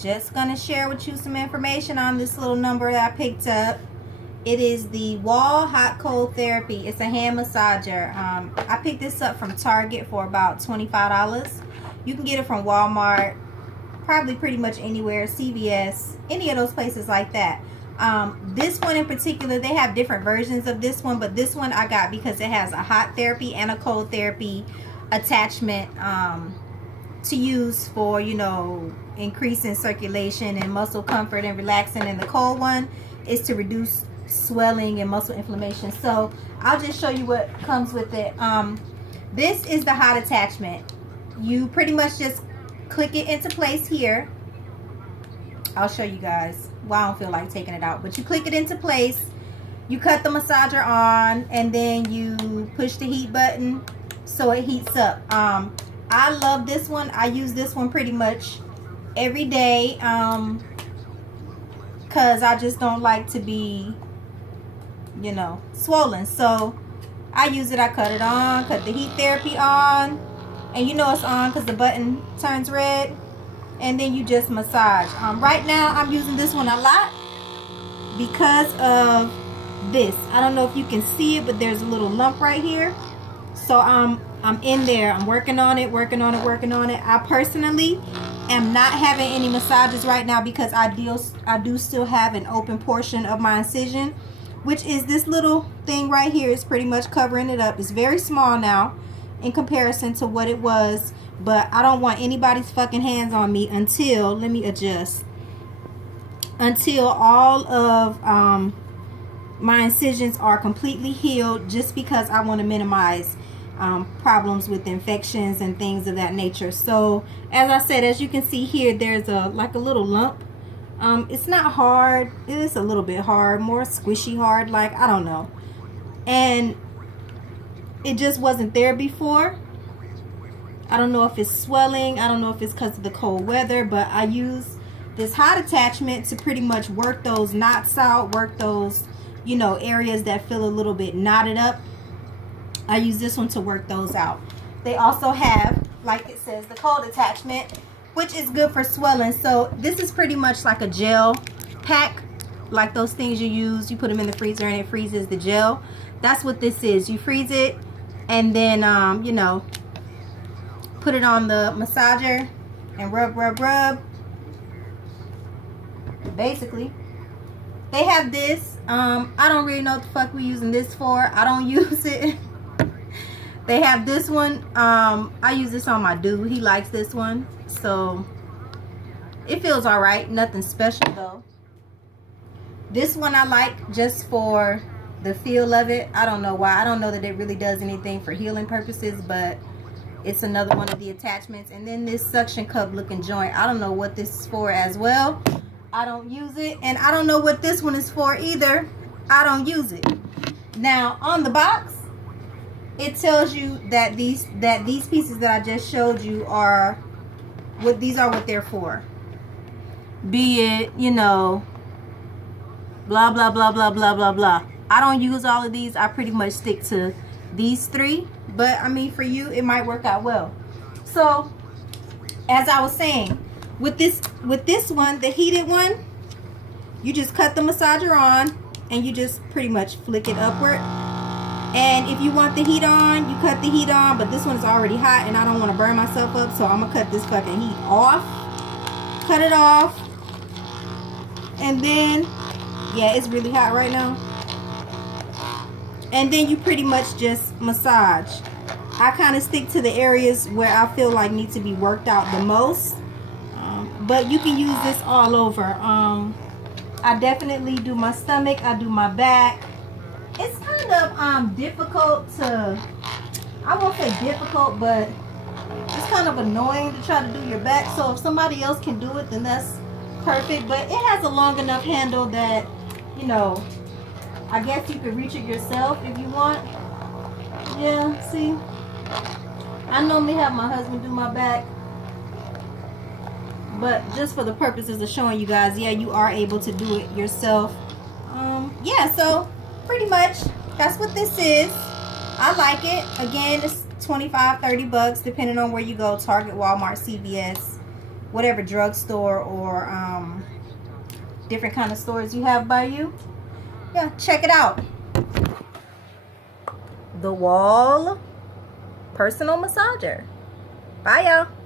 just gonna share with you some information on this little number that I picked up. It is the Wahl Hot Cold Therapy. It's a hand massager. I picked this up from Target for about $25. You can get it from Walmart, probably pretty much anywhere, CVS, any of those places like that. This one in particular, they have different versions of this one, but this one I got because it has a hot therapy and a cold therapy attachment to use for, you know, increasing circulation and muscle comfort and relaxing. And the cold one is to reduce swelling and muscle inflammation. So I'll just show you what comes with it. This is the hot attachment. You pretty much just click it into place here. I'll show you guys. Well, I don't feel like taking it out, but you click it into place, you cut the massager on, and then you push the heat button so it heats up. I love this one. I use this one pretty much every day because I just don't like to be, you know, swollen. So I use it. I cut it on, cut the heat therapy on, and you know it's on because the button turns red, and then you just massage. Right now I'm using this one a lot because of this. I don't know if you can see it, but there's a little lump right here. So I'm in there. I'm working on it. I personally am not having any massages right now because I do still have an open portion of my incision, which is this little thing right here. Is pretty much covering it up. It's very small now in comparison to what it was, but I don't want anybody's fucking hands on me until, let me adjust, until all of my incisions are completely healed, just because I want to minimize problems with infections and things of that nature. So as I said, as you can see here, there's like a little lump. It's not hard. It is a little bit hard, more squishy hard, like, I don't know. And it just wasn't there before. I don't know if it's swelling. I don't know if it's because of the cold weather, but I use this hot attachment to pretty much work those knots out, work those, you know, areas that feel a little bit knotted up. I use this one to work those out. They also have, like it says, the cold attachment, which is good for swelling. So this is pretty much like a gel pack, like those things you use. You put them in the freezer and it freezes the gel. That's what this is. You freeze it and then, you know, put it on the massager and rub. Basically, they have this. I don't really know what the fuck we're using this for. I don't use it. They have this one. I use this on my dude. He likes this one, so it feels all right. Nothing special though. This one I like just for the feel of it. I don't know why. I don't know that it really does anything for healing purposes, but it's another one of the attachments. And then this suction cup looking joint, I don't know what this is for as well. I don't use it, and I don't know what this one is for either. I don't use it. Now on the box it tells you that these pieces that I just showed you are what they're for. Be it, you know, blah blah blah blah blah blah blah. I don't use all of these. I pretty much stick to these three, but I mean, for you it might work out well. So as I was saying, with this one, the heated one, you just cut the massager on and you just pretty much flick it upward. And if you want the heat on, you cut the heat on, but this one is already hot and I don't want to burn myself up, so I'm gonna cut this fucking heat off. Cut it off. And then, yeah, it's really hot right now. And then you pretty much just massage. I kind of stick to the areas where I feel like need to be worked out the most. But you can use this all over. I definitely do my stomach. I do my back. It's kind of difficult to, I won't say difficult, but it's kind of annoying to try to do your back. So if somebody else can do it, then that's perfect. But it has a long enough handle that, you know, I guess you could reach it yourself if you want. Yeah, see, I normally have my husband do my back, but just for the purposes of showing you guys, yeah, you are able to do it yourself. Yeah, so pretty much that's what this is. I like it. Again, it's $25-30 depending on where you go. Target, Walmart, CVS, whatever drugstore or different kind of stores you have by you. Yeah, check it out. The Wahl personal massager. Bye, y'all.